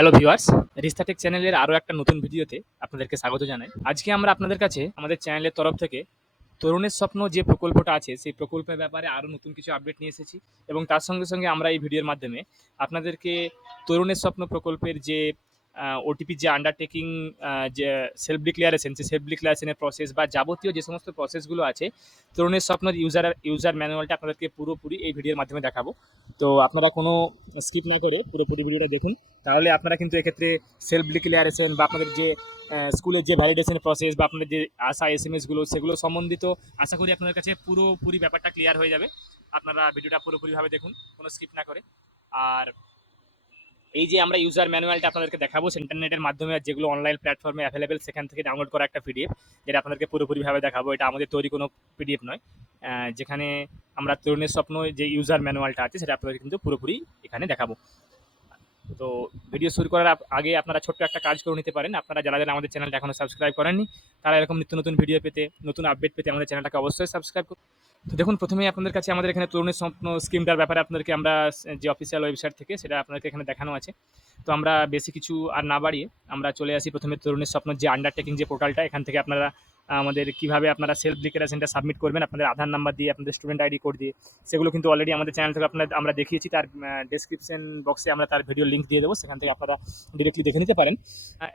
Hello viewers রিস্তাটেক চ্যানেলের আরও একটা নতুন ভিডিওতে আপনাদেরকে স্বাগত জানাই। আজকে আমরা আপনাদের কাছে আমাদের চ্যানেলের তরফ থেকে তরুণের স্বপ্ন যে প্রকল্পটা আছে, সেই প্রকল্পের ব্যাপারে আরও নতুন কিছু আপডেট নিয়ে এসেছি এবং তার সঙ্গে সঙ্গে আমরা এই ভিডিওর মাধ্যমে আপনাদেরকে তরুণের স্বপ্ন প্রকল্পের যে ওটিপি যে আন্ডারটেকিং যে সেলফ ডিক্লিয়ারেশন সেই সেলফ ডিক্লিয়ারেশনের প্রসেস বা যাবতীয় যে সমস্ত প্রসেসগুলো আছে, তরুণের স্বপ্নের ইউজার ইউজার ম্যানুয়ালটা আপনাদেরকে পুরোপুরি এই ভিডিওর মাধ্যমে দেখাবো। তো আপনারা কোনো স্কিপ না করে পুরোপুরি ভিডিওটা দেখুন। তাহলে আপনারা কিন্তু এক্ষেত্রে সেলফ ডিক্লিয়ারেশন বা আপনাদের যে স্কুলের যে ভ্যালিডেশন প্রসেস বা আপনাদের যে আশা এস এম এসগুলো সেগুলো সম্বন্ধিত আশা করি আপনাদের কাছে পুরোপুরি ব্যাপারটা ক্লিয়ার হয়ে যাবে। আপনারা ভিডিওটা পুরোপুরিভাবে দেখুন, কোনো স্কিপ না করে। আর এই যে আমরা ইউজার ম্যানুয়ালটা আপনাদেরকে দেখাবো ইন্টারনেটের মাধ্যমে যেগুলো অনলাইন প্ল্যাটফর্মে অ্যাভেলেবেল সেখান থেকে ডাউনলোড করা একটা পিডিএফ যেটা আপনাদেরকে পুরোপুরিভাবে দেখাবো। এটা আমাদের তৈরি কোনো পিডিএফ নয়। যেখানে আমরা তরুণের স্বপ্ন, যে ইউজার ম্যানুয়ালটা আছে, সেটা আপনাদের কিন্তু পুরোপুরি এখানে দেখাবো। তো ভিডিও শুরু করার আগে আপনারা ছোট্ট একটা কাজ করে নিতে পারেন। আপনারা যারা যারা আমাদের চ্যানেলটা এখনও সাবস্ক্রাইব করেননি, তারা এরকম নিত্য নতুন ভিডিও পেতে, নতুন আপডেট পেতে আমাদের চ্যানেলটাকে অবশ্যই সাবস্ক্রাইব করুন। তো দেখুন, প্রথমেই আপনাদের কাছে আমাদের এখানে তরুণের স্বপ্ন স্কিমটার ব্যাপারে আপনাদেরকে আমরা যে অফিসিয়াল ওয়েবসাইট থেকে, সেটা আপনাদেরকে এখানে দেখানো আছে। তো আমরা বেশি কিছু আর না বাড়িয়ে আমরা চলে আসি প্রথমে তরুণের স্বপ্ন যে আন্ডারটেকিং যে পোর্টালটা এখান থেকে আপনারা আমাদের কীভাবে আপনারা সেলফ ডিক্লারেশনটা সাবমিট করবেন, আপনাদের আধার নাম্বার দিয়ে, আপনাদের স্টুডেন্ট আইডি কোড দিয়ে, সেগুলো কিন্তু অলরেডি আমাদের চ্যানেল থেকে আপনার, আমরা দেখিয়েছি, তার ডেসক্রিপশন বক্সে আমরা তার ভিডিও লিঙ্ক দিয়ে দেবো, সেখান থেকে আপনারা ডিরেক্টলি দেখে নিতে পারেন।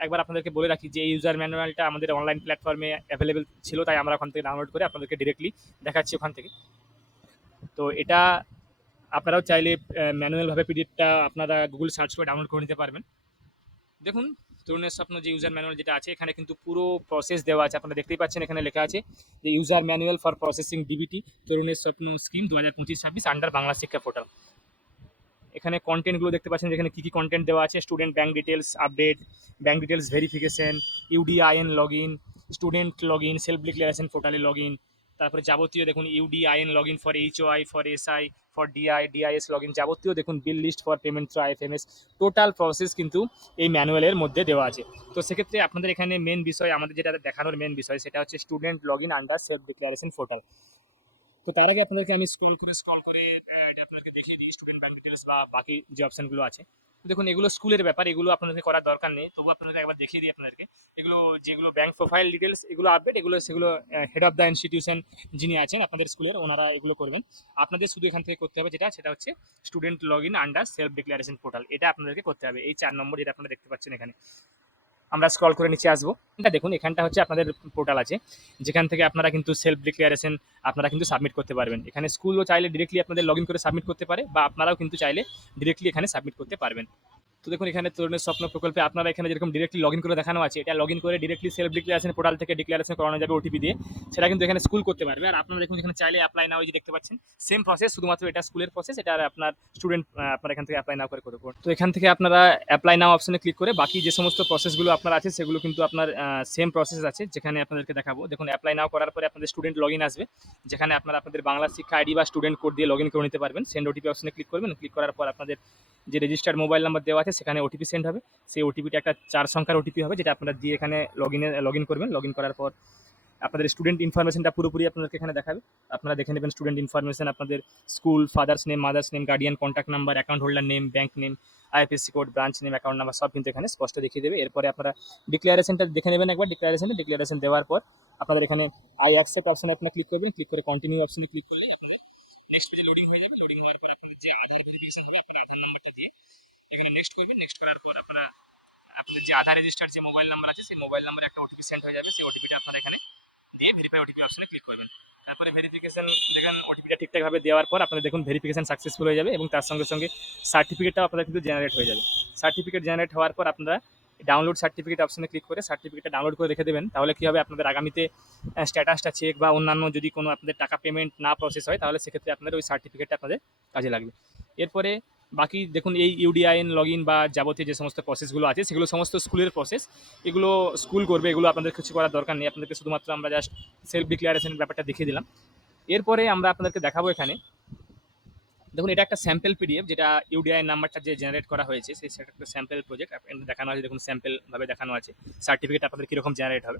একবার আপনাদেরকে বলে রাখি যে ইউজার ম্যানুয়ালটা আমাদের অনলাইন প্ল্যাটফর্মে অ্যাভেলেবেল ছিল, তাই আমরা ওখান থেকে ডাউনলোড করে আপনাদেরকে ডিরেক্টলি দেখাচ্ছি ওখান থেকে। তো এটা আপনারাও চাইলে ম্যানুয়ালভাবে পিডিএফটা আপনারা গুগল সার্চ করে ডাউনলোড করে নিতে পারবেন। দেখুন তরুণের স্বপ্ন যে ইউজার ম্যানুয়াল যেটা আছে, এখানে কিন্তু পুরো প্রসেস দেওয়া আছে। আপনারা দেখতেই পাচ্ছেন এখানে লেখা আছে যে user manual for processing DBT তরুণের স্বপ্ন স্কিম দু হাজার পঁচিশ ছাব্বিশ আন্ডার বাংলা শিক্ষা পোর্টাল এখানে কন্টেন্টগুলো দেখতে পাচ্ছেন যেখানে কী কী কন্টেন্ট দেওয়া আছে student bank details update bank details verification UDIN log in student log in self declaration পোর্টালে লগ ইন তারপরে যাবতীয় দেখুন UDIN log in for H HOI for SI for DI DIS log in যাবতীয় দেখুন bill list for payment through IFMS total process কিন্তু এই ম্যানুয়ালের মধ্যে দেওয়া আছে। তো সেক্ষেত্রে আপনাদের এখানে মেন বিষয়, আমাদের যেটা দেখানোর মেন বিষয়, সেটা হচ্ছে student log in under self declaration portal তো তার আগে আপনাদেরকে আমি স্ক্রল করে স্ক্রল করে আপনাদেরকে দেখিয়ে দিই স্টুডেন্ট ব্যাংক ডিটেলস বা বাকি যে অপশনগুলো আছে। দেখুন, এগুলো স্কুলের ব্যাপার, এগুলো আপনাদের করার দরকার নেই। তবু আপনাদের একবার দেখিয়ে দিই আপনাদেরকে। এগুলো যেগুলো ব্যাংক প্রোফাইল ডিটেলস এগুলো আপডেট এগুলো সেগুলো হেড অফ দ্য ইনস্টিটিউশন যিনি আছেন আপনাদের স্কুলের, ওনারা এগুলো করবেন। আপনাদের শুধু এখান থেকে করতে হবে যেটা, সেটা হচ্ছে student log in under self declaration portal এটা আপনাদেরকে করতে হবে। এই চার নম্বর যেটা আপনারা দেখতে পাচ্ছেন এখানে। আমরা স্ক্রল করে নিচে আসব। এটা দেখুন, এখানটা হচ্ছে আপনাদের পোর্টাল আছে। যেখান থেকে আপনারা কিন্তু সেলফ ডিক্লারেশন আপনারা কিন্তু সাবমিট করতে পারবেন। এখানে স্কুলও চাইলে ডিরেক্টলি আপনাদের লগ করে সাবমিট করতে পারে, বা আপনারাও কিন্তু চাইলে ডিরেক্টলি এখানে সাবমিট করতে পারবেন। তো দেখুন, এখানে তরুণের স্বপ্ন প্রকল্পে আপনারা এখানে যেরকম ডিরেক্টলি লগ ইন করে দেখানো আছে, এটা লগ ইন করে ডিরেক্টলি সেলফ ডিক্লারেশন পোর্টাল থেকে ডিক্লারেশন করানো যাবে ওটিপি দিয়ে। সেটা কিন্তু এখানে স্কুল করতে পারবে। আর আপনারা দেখুন, এখানে চাইলে অ্যাপ্লাই নাও এই যে দেখতে পাচ্ছেন সেম প্রসেস শুধুমাত্র এটা স্কুলের প্রসেস এটা আপনার স্টুডেন্ট আপনারা এখান থেকে অ্যাপ্লাই নাও করে করে তো এখান থেকে আপনারা অ্যাপ্লাই নাও অপশনে ক্লিক করে বাকি যে সমস্ত প্রসেসগুলো আপনার আছে, সেগুলো কিন্তু আপনার সেম প্রসেস আছে, যেখানে আপনাদেরকে দেখাবো। দেখুন অ্যাপ্লাই নাও করার পরে আপনাদের স্টুডেন্ট লগ আসবে, যেখানে আপনারা আপনাদের বাংলা শিক্ষা আইডি বা স্টুডেন্ট কোড দিয়ে লগ করে নিতে পারবেন। সেন্ড ওটিপি অপশনে ক্লিক করবেন। ক্লিক করার পর আপনাদের যে রেজিস্টার্ড মোবাইল নাম্বার দেওয়া আছে, সেখানে ওটিপি সেন্ড হবে। সেই ওটিপিটা একটা চার সংখ্যার ওটিপি হবে, যেটা আপনারা দিয়ে এখানে লগ ইনে লগ ইন করবেন। লগ ইন করার পর আপনাদের স্টুডেন্ট ইনফরমেশনটা পুরোপুরি আপনাদেরকে এখানে দেখাবে। আপনারা দেখে নেবেন স্টুডেন্ট ইনফরমেশন আপনাদের school father's name mother's name guardian contact number account holder name bank name IFSC code branch name account number সব কিন্তু এখানে স্পষ্ট দেখিয়ে দেবে। এরপরে আপনারা ডিক্লারেশনটা দেখে নেবেন একবার। ডিক্লারেশনটা ডিক্লারেশন দেওয়ার পর আপনাদের এখানে আই অ্যাকসেপ্ট অপশনে আপনারা ক্লিক করবেন। ক্লিক করে কন্টিনিউ অপশনে ক্লিক করলে আপনাদের নেক্সট পেজে লোডিং হয়ে যাবে লোডিং হওয়ার পর আপনাদের যে আধার ভেরিফিকেশন হবে, আপনার আধার নাম্বারটা দিয়ে এখানে নেক্সট করবেন। নেক্সট করার পর আপনারা, আপনাদের যে আধার রেজিস্টার যে মোবাইল নাম্বার আছে, সেই মোবাইল নাম্বারে একটা ওটিপি সেন্ড হয়ে যাবে। সেই ওটিপিটা আপনারা এখানে দিয়ে ভেরিফাই ওটিপি অপশনে ক্লিক করবেন। তারপরে ভেরিফিকেশন দেখেন ওটিপিটা ঠিকঠাকভাবে দেওয়ার পর আপনাদের দেখুন ভেরিফিকেশন সাকসেসফুল হয়ে যাবে এবং তার সঙ্গে সঙ্গে সার্টিফিকেটটাও আপনাদের কিন্তু জেনারেট হয়ে যাবে। সার্টিফিকেট জেনারেট হওয়ার পর আপনারা ডাউনলোড সার্টিফিকেট অপশনে ক্লিক করে সার্টিফিকেটটা ডাউনলোড করে রেখে দেবেন, তাহলে কী হবে আপনাদের আগামীতে স্ট্যাটাসটা চেক বা অন্যান্য যদি কোনো আপনাদের টাকা পেমেন্ট না প্রসেস হয়, তাহলে সেক্ষেত্রে আপনাদের ওই সার্টিফিকেটটা আপনাদের কাজে লাগবে। এরপরে বাকি দেখুন এই ইউডিআইএন লগ ইন বা যাবতীয় যে সমস্ত প্রসেসগুলো আছে, সেগুলো সমস্ত স্কুলের প্রসেস এগুলো স্কুল করবে, এগুলো আপনাদের কিছু করার দরকার নেই। আপনাদেরকে শুধুমাত্র আমরা জাস্ট সেলফ ডিক্লারেশনের ব্যাপারটা দেখিয়ে দিলাম। এরপরে আমরা আপনাদেরকে দেখাবো এখানে দেখুন, এটা একটা স্যাম্পল পিডিএফ যেটা ইউডিআই নাম্বারটা যে জেনারেট করা হয়েছে, সেই সেটা একটা স্যাম্পল প্রজেক্ট দেখানো আছে, দেখুন স্যাম্পল ভাবে দেখানো আছে সার্টিফিকেট আপনাদের কীরকম জেনারেট হবে।